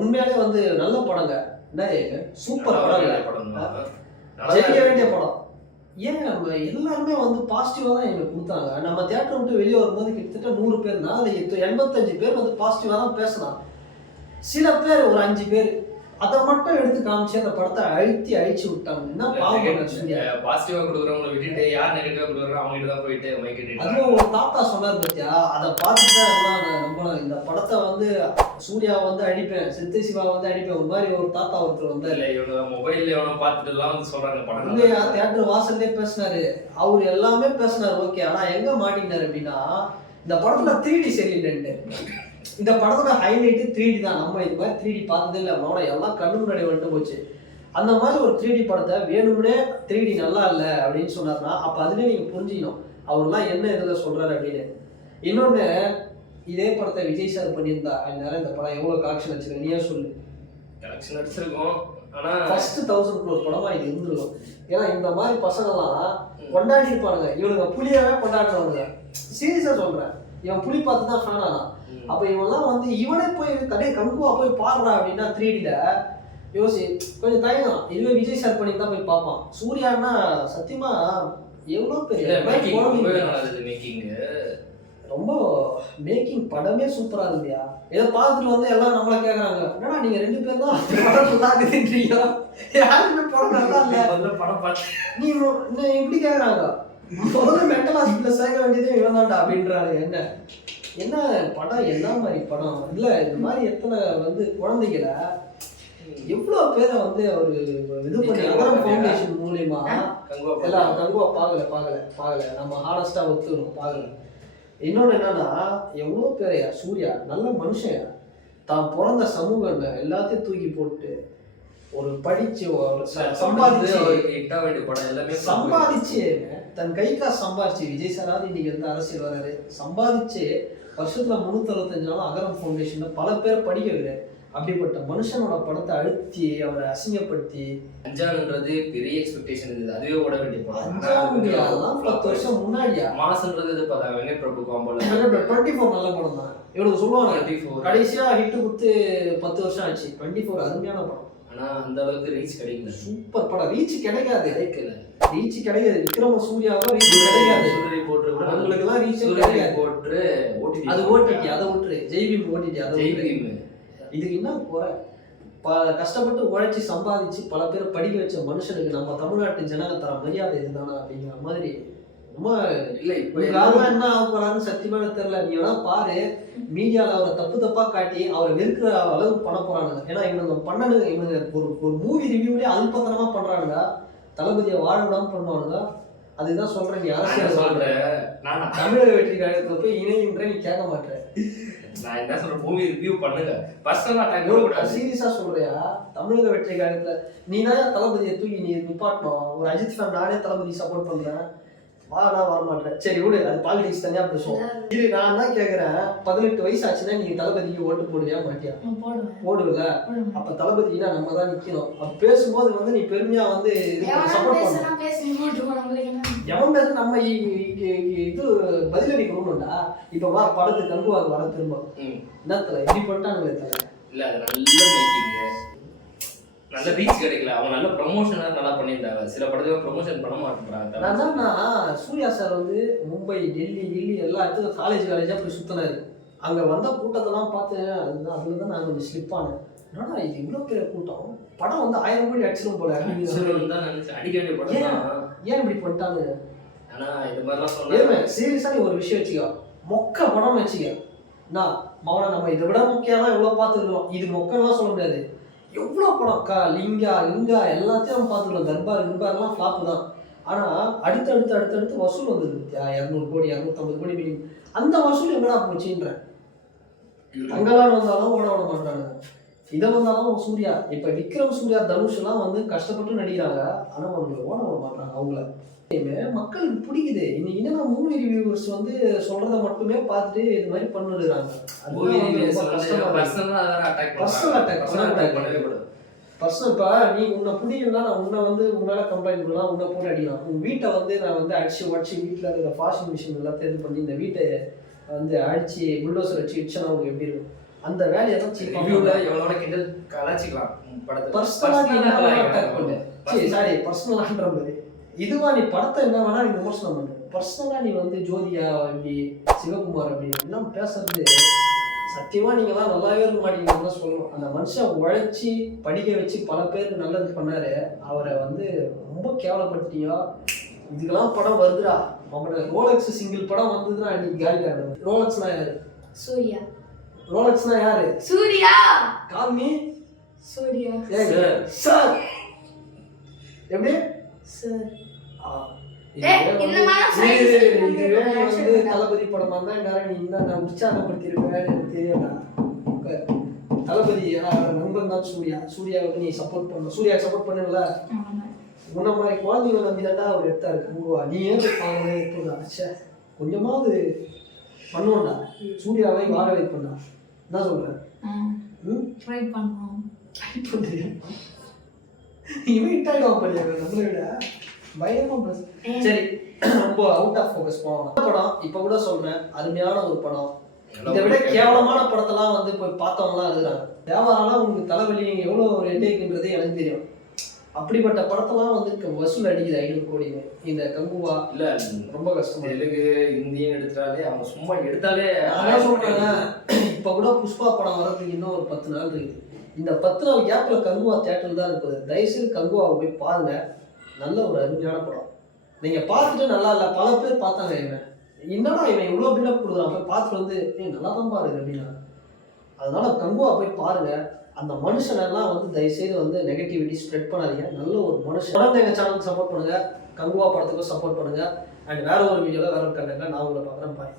உண்மையாலே வந்து நல்ல படங்க. என்ன சூப்பர் படம், ஜெயிக்க வேண்டிய படம். ஏன் எல்லாருமே வந்து பாசிட்டிவா தான் எங்களுக்கு கொடுத்தாங்க. நம்ம தியேட்டர் விட்டு வெளியே வரும்போது கிட்டத்தட்ட 100 பேர்னா அது 85 பேர் வந்து பாசிட்டிவா தான் பேசலாம். சில பேர் ஒரு 5 பேர் அதை மட்டும் எடுத்து காமிச்சு அந்த படத்தை அழிச்சு விட்டாங்க. என்ன பாவம். பாசிட்டிவா கொடுக்குறவங்களை விட்டுட்டு யார் நெகட்டிவா கொடுக்குறாங்க அவங்க கிட்ட தான் போயிட்டு மைக். அதுவும் ஒரு தாத்தா சொன்னார் பத்தியா, அதை பார்த்துட்டு தான் நம்ம இந்த படத்தை வந்து சூர்யா வந்து அடிப்பேன், சித்து சிவா வந்து அடிப்பேன், ஒரு மாதிரி ஒரு தாத்தா ஒருத்தர் வந்து இல்ல இவங்க மொபைல்ல எவனோ பார்த்துட்டு எல்லாம் வந்து சொல்றாங்க படம் இல்லையா. தியேட்டர் வாசல்லே பேசினாரு, அவர் எல்லாமே பேசினாரு. ஓகே, ஆனா எங்க மாட்டினாரு அப்படின்னா இந்த படத்துல 3D சரியில்லைன்ட்டு. இந்த படத்தோட ஹைலைட்டு 3D தான். நம்ம இது மாதிரி 3D பார்த்ததே இல்லை. அவனோட எல்லாம் கண்ணு முன்னாடி வந்துட்டு போச்சு. அந்த மாதிரி ஒரு 3D படத்தை வேணும்னே 3D நல்லா இல்லை அப்படின்னு சொன்னார்னா அப்போ அதுலேயே நீங்கள் புரிஞ்சுக்கணும் அவர்லாம் என்ன இதில் சொல்கிறாரு அப்படின்னு. இன்னொன்று, இதே படத்தை விஜய் சார் பண்ணியிருந்தா நேரம் இந்த படம் எவ்வளோ கலெக்ஷன் வச்சிருக்கேன் நீயே சொல்லு. கலெக்ஷன் அடிச்சிருக்கோம். ஆனால் ஃபர்ஸ்ட் 1000 crore படமாக இது இருந்துருக்கும். ஏன்னா இந்த மாதிரி பசங்கள்லாம் கொண்டாடி இருப்பானுங்க. இவனுங்க புலியாவே கொண்டாடுறவங்க. சீரியஸாக சொல்கிறேன், இவன் புலி பார்த்து தான் ஃபேன் ஆனான். அப்போ இவெல்லாம் வந்து இவனே போய் கடையை கண்குவா போய் பாடுறா அப்படின்னா 3Dல யோசி கொஞ்சம் தயங்கலாம். இதுவே விஜய் சார் பண்ணி தான் போய் பார்ப்பான். சூர்யான்னா சத்தியமா எவ்வளோ பெரிய ரொம்ப மேக்கிங் படமே சூப்பரா இருந்தியா. இதை பார்த்துட்டு வந்து எல்லாம் நம்மள கேட்கறாங்க, என்னடா நீங்க 2 பேர் தான் படம் நல்லா இருக்குன்றீங்க, யாருமே படம் நல்லா இல்லை படம் பார்த்து நீ இப்படி கேட்கறாங்க. முதல்ல மென்டல் ஹாஸ்பிட்டல் சேர்க்க வேண்டியதே இவன் தான்டா அப்படின்றாரு. என்ன படம், என்ன மாதிரி படம் இல்லை. இந்த மாதிரி எத்தனை வந்து குழந்தைகளை எவ்வளோ பேரை வந்து அவர் இது பண்ணி அகரம் ஃபவுண்டேஷன் மூலியமா எல்லாம் கங்குவா பார்க்கல நம்ம ஹானஸ்டா ஒத்துக்கணும், பார்க்கல. இன்னொன்று என்னன்னா, எவ்வளோ பேரையா சூர்யா நல்ல மனுஷன், தான் பிறந்த சமூகம் எல்லாத்தையும் தூக்கி போட்டு ஒரு படிச்சு சம்பாதிச்சு தன் கை காசு சம்பாதிச்சு விஜய் சாராவது இன்னைக்கு வந்து அரசியல் வராரு, சம்பாதிச்சு வருஷத்துல 365 நாள் அகரம் ஃபவுண்டேஷன்ல பல பேர் படிக்க வைக்கிறாரு. அப்படிப்பட்ட மனுஷனோட படத்தை அழுத்தி அவரை அசிங்கப்படுத்தி அஞ்சான்ன்றது பெரிய எக்ஸ்பெக்டேஷன் இருக்குது. அதுவே ஓட வேண்டிய படம். 10 வருஷம் முன்னாடியா மாசன்றது இது பார்த்தா வெங்கட் பிரபு காம்போல 24 நல்ல படம் தான். இவனுக்கு சொல்லுவாங்க கடைசியா ஹிட் குத்து 10 வருஷம் ஆச்சு. 24 அருமையான படம். ஆனா அந்த அளவுக்கு ரீச் கிடைக்கல. சூப்பர் படம். ரீச் கிடைக்காது. விக்ரம சூர்யாவும் ரீச் கிடைக்காது. உங்களுக்கு எல்லாம் ரீச் கிடைக்காது. போட்டு அது ஓட்டிட்டி, அதை விட்டுரு. ஜெய்பீம் ஓட்டிட்டி, அதை ஜெய்பீம். இதுக்கு என்ன குறை? கஷ்டப்பட்டு உழைச்சி சம்பாதிச்சு பல பேர் படிக்க வச்ச மனுஷனுக்கு நம்ம தமிழ்நாட்டு ஜனங்க தர மரியாதை இதுதானா அப்படிங்கிற மாதிரி ரொம்ப இல்லை. இப்போ என்ன ஆக போறாருன்னு சத்தியமான தெரியல. நீ வேணா பாரு, மீடியாவில் அவரை தப்பா காட்டி அவரை வெறுக்கிற அளவுக்கு பண்ண போறானுங்க. ஏன்னா இவனுங்க பண்ணனுங்க, இவனுங்க ஒரு மூவி ரிவ்யூலேயே அல்பத்தனமா பண்றானுங்க. தளபதியை வாழ விடாம பண்ணுவானுங்க. அதுதான் சொல்றேன். நீ அரசியல் சொல்ற, தமிழக வெற்றி கழகத்துல போய் இணையன்ற நீ கேட்க மாட்டேன். நான் என்ன சொல்றேன், மூவி ரிவ்யூ பண்ணுங்க. சீரியஸா சொல்றியா? தமிழக வெற்றி கழகத்துல நீ தான் தளபதியை தூக்கி நீ நிப்பாட்டணும். ஒரு அஜித் ஃபேன் நானே தளபதி சப்போர்ட் பண்றேன், நான் வரமாட்டேன். சரி விடு, அது பாலிடிக்ஸ் தனியா பேசுவோம். இது நான் தான் கேட்கறேன், 18 வயசு ஆச்சுன்னா நீங்க தளபதிக்கு ஓட்டு போடுவியா மாட்டியா? போடுவல. அப்ப தளபதினா நம்ம தான் நிக்கணும். அப்ப பேசும்போது வந்து நீ பெருமையா வந்து சப்போர்ட் பண்ணணும். எவன் பேச நம்ம இது பதிலளிக்கணும்டா. இப்ப வா படத்துக்கு கங்குவாக்கு வர திரும்ப என்னத்துல இப்படி பண்ணிட்டானுங்களே தலை. இல்ல அது நல்ல மேக்கிங், நல்ல ரீச் கிடைக்கல. அவங்க நல்ல ப்ரொமோஷனா நல்லா பண்ணியிருந்தாங்க. சில படத்துல ப்ரொமோஷன் பண்ண மாட்டேங்கிறாங்க. நான் சூர்யா சார் வந்து மும்பை, டெல்லி எல்லா இடத்துக்கும் காலேஜா போய் சுத்தினாரு. அங்க வந்த கூட்டத்தெல்லாம் பார்த்தேன். அதுல தான் நான் கொஞ்சம் ஸ்லிப் ஆனேன். என்னடா இது இவ்வளோ பெரிய கூட்டம், படம் வந்து 1000 கோடி அடிச்சிடும் போல அடிக்க வேண்டிய படம். ஏன் இப்படி பண்ணிட்டாங்க? ஆனா இது மாதிரிலாம் சொன்னா சீரியஸா நீ ஒரு விஷயம் வச்சுக்கோ, மொக்க படம் வச்சுக்க. நான் மவனை நம்ம இதை விட மொக்கையெல்லாம் எவ்வளோ பார்த்துருக்கோம். இது மொக்கெல்லாம் சொல்ல முடியாது. எவ்வளோ படம் லிங்கா எல்லாத்தையும் நம்ம பார்த்துக்கலாம். தர்பார்லாம் ஃப்ளாப்பு தான். ஆனால் அடுத்து வசூல் வந்தது. 200 கோடி 250 கோடி மீனிங். அந்த வசூல் எங்கடா போச்சுன்றேன். அங்கெல்லாம் வந்தாலும் ஓட விட மாட்டாங்க. இதை வந்தாலும் சூர்யா, இப்போ விக்ரம் சூர்யா தனுஷ்லாம் வந்து கஷ்டப்பட்டு நடிக்கிறாங்க. ஆனால் அவங்களை ஓட விட மாட்டாங்க. அவங்கள மக்களுக்கு பிடிக்குது. இன்னைக்கு என்னன்னா மூவி ரிவ்யூவர்ஸ் வந்து சொல்றத மட்டுமே பார்த்துட்டு இது மாதிரி பண்ணிடுறாங்க. பர்சனல். இப்போ நீ உன்னை பிடிக்குன்னா நான் உன்னை வந்து உன்னால கம்ப்ளைண்ட் பண்ணலாம், உன்னை போட்டு அடிக்கலாம். உன் வீட்டை வந்து நான் வந்து அடிச்சு உடச்சி வீட்டில் இருக்கிற வாஷிங் மிஷின் எல்லாம் தேர்வு பண்ணி இந்த வீட்டை வந்து அடிச்சு புல்டோசர் வச்சு இடிச்சா உங்களுக்கு எப்படி இருக்கும்? அந்த வேலையை தான் ரிவ்யூல எவ்வளவு கிண்டல் கலாச்சிக்கலாம் படத்தை பர்சனலான்ற மாதிரி இதுவா நீ படத்தை என்ன வேணா நீ விமர்சனம் பண்ணு. பர்சனலா நீ வந்து ஜோதியா அப்படி சிவகுமார் அப்படி எல்லாம் பேசுறது சத்தியமா நீங்களாம் நல்லாவே இருக்க மாட்டீங்கன்னு தான் சொல்லணும். அந்த மனுஷன் உழைச்சி படிக்க வச்சு பல பேருக்கு நல்லது பண்ணாரு, அவரை வந்து ரொம்ப கேவலப்படுத்தியா. இதுக்கெல்லாம் படம் வருதுடா, அவனோட ரோலக்ஸ் சிங்கிள் படம் வந்ததுன்னா அன்னைக்கு காலியா. ரோலக்ஸ்னா யாரு? சூர்யா. ரோலக்ஸ்னா யாரு? சூர்யா. காமி சூர்யா. சார் எப்படி சார் தளபதி படமா இருந்தா நேரம் நீ நான் உற்சாகப்படுத்திருப்பேன் எனக்கு தெரியல. தளபதி நண்பன் தான் சூர்யா. சூர்யாவுக்கு நீ சப்போர்ட் பண்ண, சூர்யாவுக்கு சப்போர்ட் பண்ணுங்கள. முன்ன மாதிரி குழந்தைங்களை நம்பி தாண்டா அவர் எடுத்தாரு. நீ ஏன் எடுத்தா கொஞ்சமாவது பண்ணுவோம்டா. சூர்யாவை வாழ வைப் பண்ணா என்ன சொல்றேன்? ட்ரை பண்ணுவோம். இவன் இட்டாயிடுவான் பண்ணியா நம்மளை விட பயமா. சரி, ரொம்ப அவுட் ஆஃப் ஃபோக்கஸ் போவோம். படம் இப்ப கூட சொல்றேன், அருமையான ஒரு படம். இதை விட கேவலமான படத்தெல்லாம் வந்து போய் பார்த்தவங்களாம் இருக்கிறாங்க. வியாபாரம்லாம் உங்களுக்கு தலைவலி எவ்வளவு ஒரு ஹெட்டேக்ன்றது எனக்கு தெரியும். அப்படிப்பட்ட படத்தெல்லாம் வந்து வசூல் அடிக்குது 500 கோடின்னு. இந்த கங்குவா இல்ல ரொம்ப கஷ்டம். தெலுங்கு இந்தியன் எடுத்தாலே அவங்க சும்மா எடுத்தாலே அதான் சொல்றாங்க. இப்ப கூட புஷ்பா படம் வர்றதுக்கு இன்னும் ஒரு 10 நாள் இருக்குது. இந்த 10 நாள் கேப்ல கங்குவா தியேட்டர்ல தான் இருக்குது. தயவுசெய்து கங்குவாவை போய் பாருங்க. நல்ல ஒரு அருமையான படம். நீங்க பார்த்துட்டு நல்லா இல்லை, பல பேர் பார்த்தாங்க இவன் என்னடா இவன் இவ்வளோ பில்டப் கொடுக்குறான், போய் பார்த்துட்டு வந்து நல்லா தான் பாருங்க அப்படின்னா. அதனால கங்குவா போய் பாருங்க. அந்த மனுஷனெல்லாம் வந்து தயவுசெய்து வந்து நெகட்டிவிட்டி ஸ்ப்ரெட் பண்ணாதீங்க. நல்ல ஒரு மனுஷன். தொடர்ந்து எங்கள் சேனலுக்கு சப்போர்ட் பண்ணுங்க, கங்குவா படத்துக்கும் சப்போர்ட் பண்ணுங்க. அண்ட் வேற ஒரு வீடியோவில் வேற ஒரு கண்டென்ட்ல நான் உங்களை பார்க்குறேன். பாய்.